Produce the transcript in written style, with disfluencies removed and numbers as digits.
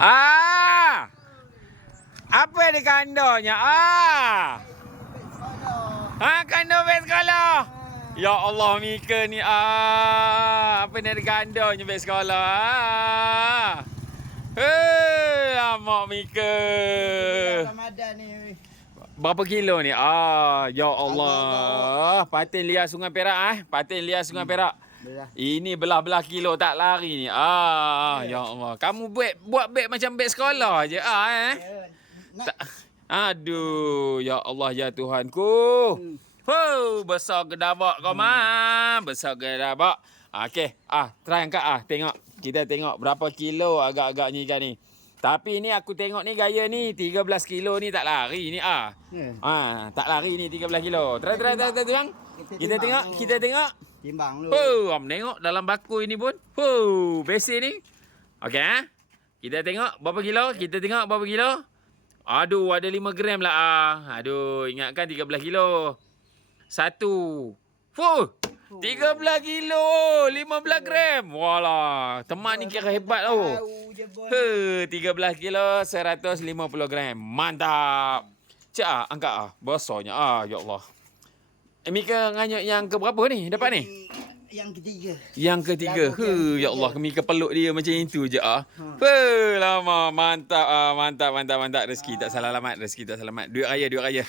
Ah! Apa di kandanya? Kandang beg sekolah. Ya Allah, Mika ni. Apa ni ada kandangnya beg sekolah? Lama Mika. Ramadan ni. Berapa kilo ni? Ya Allah. Patin liar Sungai Perak Patin liar Sungai Perak. Ini belah-belah kilo tak lari ni. Ya Allah. Kamu buat beg macam beg sekolah je Aduh, ya Allah ya Tuhanku. Besar gedabak kau besar gedabak. Okey, try angkat tengok. Kita tengok berapa kilo agak-agak ni kan ni. Tapi ni aku tengok ni gaya ni 13 kilo ni tak lari ni tak lari ni 13 kilo. Try bang. Kita tengok. Timbang lu. Am tengok dalam bakul ini pun. Besi ni. Okey Kita tengok berapa kilo? Kita tengok berapa kilo? Aduh, ada 5 gram lah Aduh, ingatkan 13 kilo. 1. 13 kilo, 15 gram. Walah, teman ni kira hebat tau. 13 kilo, 150 gram. Mantap. Cik angkat besarnya ya Allah. Mika nganyut yang ke berapa ni? Dapat ni? Yang ketiga. Ya Allah, Mika peluk dia macam itu je lama. Mantap. Rezeki tak selamat. Duit raya.